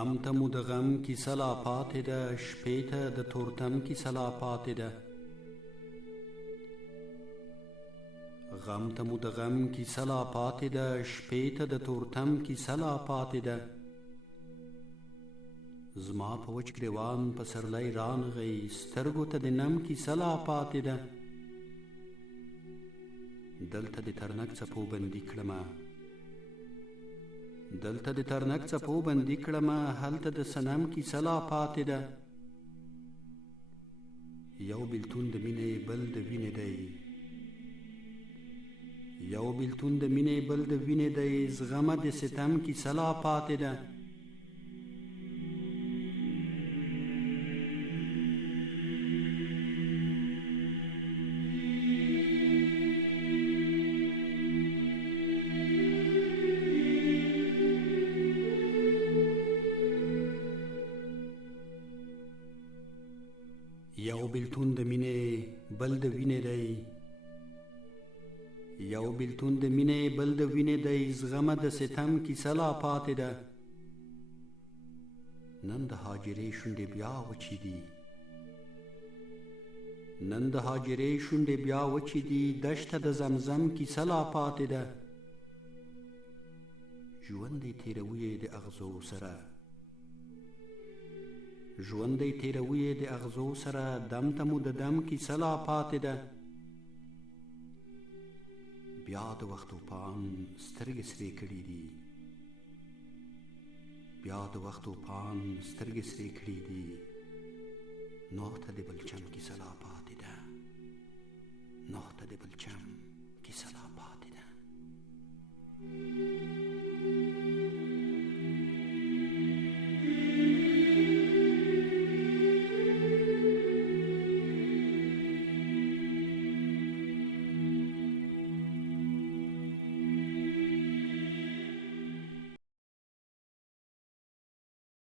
غم ته مو د غم کیسه لا پاتې ده، شپې ته د تورتم کیسه لا پاتې ده. غم ته مو د غم کیسه لا پاتې ده، شپې ته د تورتم کیسه لا پاتې ده. زما په وچ ګریوان پسرلی رانغی، سترګو ته د نم کیسه لا پاتې ده. دلته د ترنک څپو بندي کړمه، دلته د ترنک څپو بندي کړمه، هلته د صنم کیسه لا پاتې ده. یو بیلتون د مینې بل د وینې دی، یو بیلتون د مینې بل د وینې دی، زغمه د ستم کیسه لا پاتې ده. یو بیلتون د مینې بل د وینې دی، یو بیلتون د مینې بل د وینې دی، زغمه د ستم کیسه لا پاتې ده. نن د هاجرې شونډې بیا وچې دي، نن د هاجرې شونډې بیا وچې دي، دشته د زمزم کیسه لا پاتې ده. ژوندی تېروي د اغزو سره، ژوندی تېروي د اغزو سره، دم ته مو د دم کیسه لا پاتې ده. بیا د وخت توپان سترګې سرې کړي دي، بیا د وخت توپان سترګې سرې کړي دي، نوح ته د بلچم کیسه لا پاتې ده، نوح ته د بلچم کیسه لا پاتې ده.